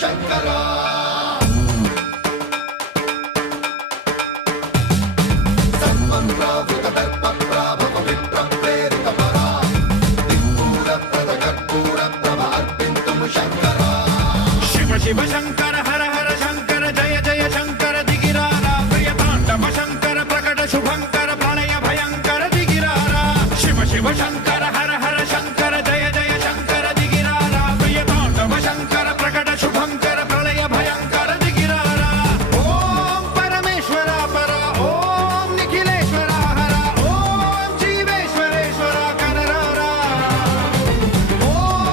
శంకరా సర్వం ప్రావృత దర్ప ప్రాభవ విప్ర ప్రేరిత పరా దిక్పూర ప్రద కర్పూర ప్రభ అర్పింతుము శంకరా శివ శివ శంకర